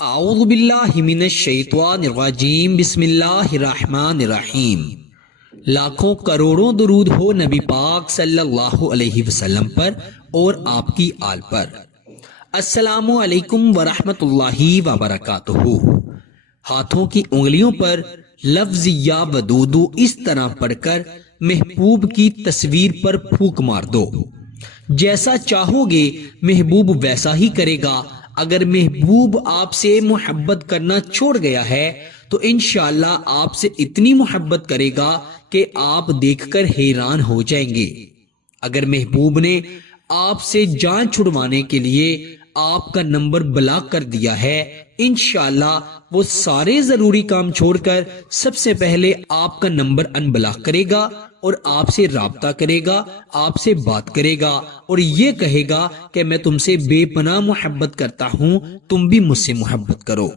اعوذ باللہ من الشیطان الرجیم بسم اللہ الرحمن الرحیم۔ لاکھوں کروڑوں درود ہو نبی پاک صلی اللہ علیہ وسلم پر اور آپ کی آل پر۔ السلام علیکم ورحمۃ اللہ وبرکاتہ۔ ہاتھوں کی انگلیوں پر لفظ یا ودودو اس طرح پڑھ کر محبوب کی تصویر پر پھونک مار دو۔ جیسا چاہو گے محبوب ویسا ہی کرے گا۔ اگر محبوب آپ سے محبت کرنا چھوڑ گیا ہے تو انشاءاللہ آپ سے اتنی محبت کرے گا کہ آپ دیکھ کر حیران ہو جائیں گے۔ اگر محبوب نے آپ سے جان چھڑوانے کے لیے آپ کا نمبر بلاک کر دیا ہے، انشاءاللہ وہ سارے ضروری کام چھوڑ کر سب سے پہلے آپ کا نمبر ان بلاک کرے گا اور آپ سے رابطہ کرے گا، آپ سے بات کرے گا اور یہ کہے گا کہ میں تم سے بے پناہ محبت کرتا ہوں، تم بھی مجھ سے محبت کرو۔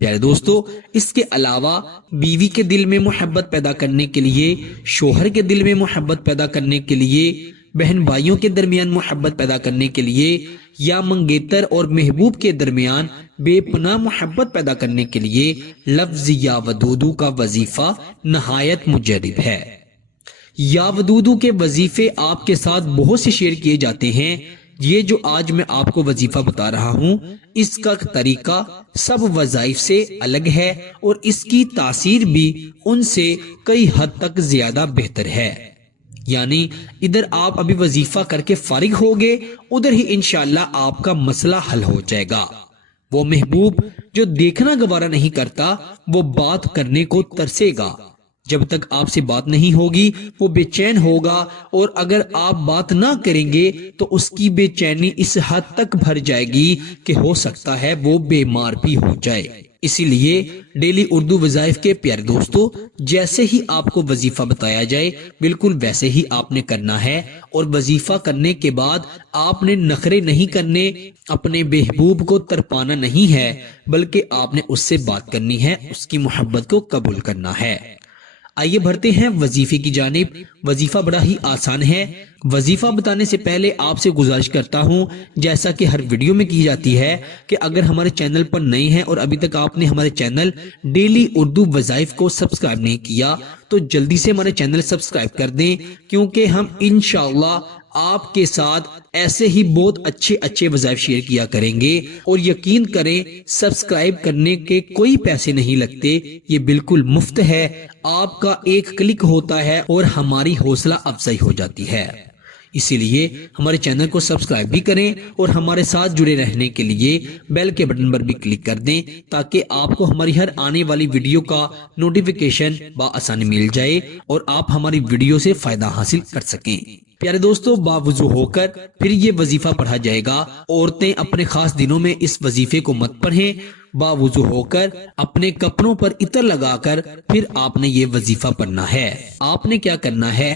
پیارے دوستو، اس کے علاوہ بیوی کے دل میں محبت پیدا کرنے کے لیے، شوہر کے دل میں محبت پیدا کرنے کے لیے، بہن بھائیوں کے درمیان محبت پیدا کرنے کے لیے یا منگیتر اور محبوب کے درمیان بے پناہ محبت پیدا کرنے کے لیے لفظ یا ودودو کا وظیفہ نہایت مجرب ہے۔ یا ودودو کے وظیفے آپ کے ساتھ بہت سے شیئر کیے جاتے ہیں۔ یہ جو آج میں آپ کو وظیفہ بتا رہا ہوں، اس کا طریقہ سب وظائف سے الگ ہے اور اس کی تاثیر بھی ان سے کئی حد تک زیادہ بہتر ہے۔ یعنی ادھر آپ ابھی وظیفہ کر کے فارغ ہوگے، ادھر ہی انشاءاللہ آپ کا مسئلہ حل ہو جائے گا۔ وہ محبوب جو دیکھنا گوارا نہیں کرتا، وہ بات کرنے کو ترسے گا۔ جب تک آپ سے بات نہیں ہوگی وہ بے چین ہوگا، اور اگر آپ بات نہ کریں گے تو اس کی بے چینی اس حد تک بھر جائے گی کہ ہو سکتا ہے وہ بیمار بھی ہو جائے۔ اسی لیے ڈیلی اردو وظائف کے پیارے دوستو، جیسے ہی آپ کو وظیفہ بتایا جائے بالکل ویسے ہی آپ نے کرنا ہے، اور وظیفہ کرنے کے بعد آپ نے نخرے نہیں کرنے، اپنے محبوب کو ترپانا نہیں ہے، بلکہ آپ نے اس سے بات کرنی ہے، اس کی محبت کو قبول کرنا ہے۔ آئیے بڑھتے ہیں وظیفے کی جانب۔ وظیفہ بڑا ہی آسان ہے۔ وظیفہ بتانے سے پہلے آپ سے گزارش کرتا ہوں، جیسا کہ ہر ویڈیو میں کی جاتی ہے، کہ اگر ہمارے چینل پر نئے ہیں اور ابھی تک آپ نے ہمارے چینل ڈیلی اردو وظائف کو سبسکرائب نہیں کیا تو جلدی سے ہمارے چینل سبسکرائب کر دیں، کیونکہ ہم انشاءاللہ آپ کے ساتھ ایسے ہی بہت اچھے وظائف شیئر کیا کریں گے۔ اور یقین کریں، سبسکرائب کرنے کے کوئی پیسے نہیں لگتے، یہ بالکل مفت ہے۔ آپ کا ایک کلک ہوتا ہے اور ہماری حوصلہ افزائی ہو جاتی ہے۔ اسی لیے ہمارے چینل کو سبسکرائب بھی کریں اور ہمارے ساتھ جڑے رہنے کے لیے بیل کے بٹن پر بھی کلک کر دیں، تاکہ آپ کو ہماری ہر آنے والی ویڈیو کا نوٹیفیکیشن بآسانی مل جائے اور آپ ہماری ویڈیو سے فائدہ حاصل کر سکیں۔ پیارے دوستو، باوضو ہو کر پھر یہ وظیفہ پڑھا جائے گا۔ عورتیں اپنے خاص دنوں میں اس وظیفے کو مت پڑھیں۔ باوضو ہو کر اپنے کپڑوں پر عطر لگا کر پھر آپ نے یہ وظیفہ پڑھنا ہے۔ آپ نے کیا کرنا ہے؟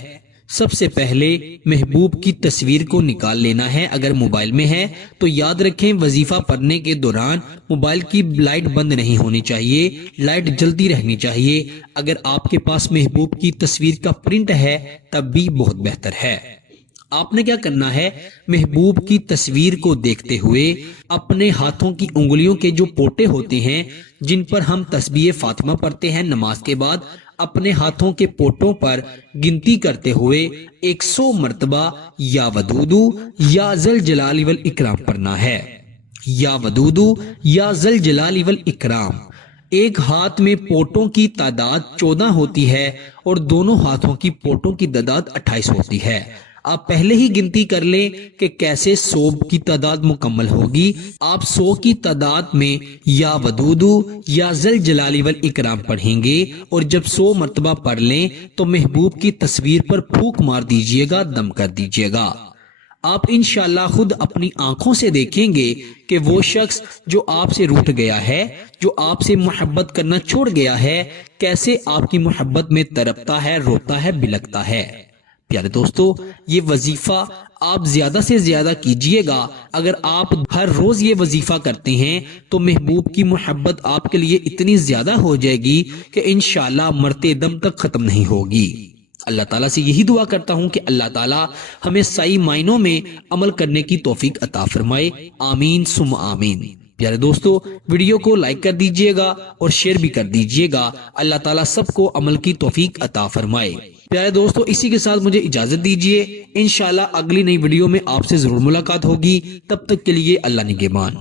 سب سے پہلے محبوب کی تصویر کو نکال لینا ہے۔ اگر موبائل میں ہے تو یاد رکھیں، وظیفہ پڑھنے کے دوران موبائل کی لائٹ بند نہیں ہونی چاہیے، لائٹ جلتی رہنی چاہیے۔ اگر آپ کے پاس محبوب کی تصویر کا پرنٹ ہے تب بھی بہت بہتر ہے۔ آپ نے کیا کرنا ہے؟ محبوب کی تصویر کو دیکھتے ہوئے اپنے ہاتھوں کی انگلیوں کے جو پوٹے ہوتے ہیں، جن پر ہم تسبیح فاطمہ پڑھتے ہیں نماز کے بعد، اپنے ہاتھوں کے پوٹوں پر گنتی کرتے ہوئے 100 مرتبہ یا ودودو یا ذل جلال والاکرام پڑھنا ہے۔ یا ودودو یا ذل جلال والاکرام۔ ایک ہاتھ میں پوٹوں کی تعداد 14 ہوتی ہے اور دونوں ہاتھوں کی پوٹوں کی تعداد 28 ہوتی ہے۔ آپ پہلے ہی گنتی کر لیں کہ کیسے 100 کی تعداد مکمل ہوگی۔ آپ 100 کی تعداد میں یا ودودو یا ذل جلال والاکرام پڑھیں گے، اور جب 100 مرتبہ پڑھ لیں تو محبوب کی تصویر پر پھونک مار دیجئے گا، دم کر دیجئے گا۔ آپ انشاءاللہ خود اپنی آنکھوں سے دیکھیں گے کہ وہ شخص جو آپ سے روٹھ گیا ہے، جو آپ سے محبت کرنا چھوڑ گیا ہے، کیسے آپ کی محبت میں تڑپتا ہے، روتا ہے، بلکتا ہے۔ پیارے دوستو، یہ وظیفہ آپ زیادہ سے زیادہ کیجئے گا۔ اگر آپ ہر روز یہ وظیفہ کرتے ہیں تو محبوب کی محبت آپ کے لیے اتنی زیادہ ہو جائے گی کہ انشاءاللہ مرتے دم تک ختم نہیں ہوگی۔ اللہ تعالیٰ سے یہی دعا کرتا ہوں کہ اللہ تعالیٰ ہمیں صحیح معنوں میں عمل کرنے کی توفیق عطا فرمائے۔ آمین ثم آمین۔ پیارے دوستو ویڈیو کو لائک کر دیجئے گا اور شیئر بھی کر دیجئے گا۔ اللہ تعالیٰ سب کو عمل کی توفیق عطا فرمائے۔ پیارے دوستو اسی کے ساتھ مجھے اجازت دیجئے، انشاءاللہ اگلی نئی ویڈیو میں آپ سے ضرور ملاقات ہوگی، تب تک کے لیے اللہ نگہبان۔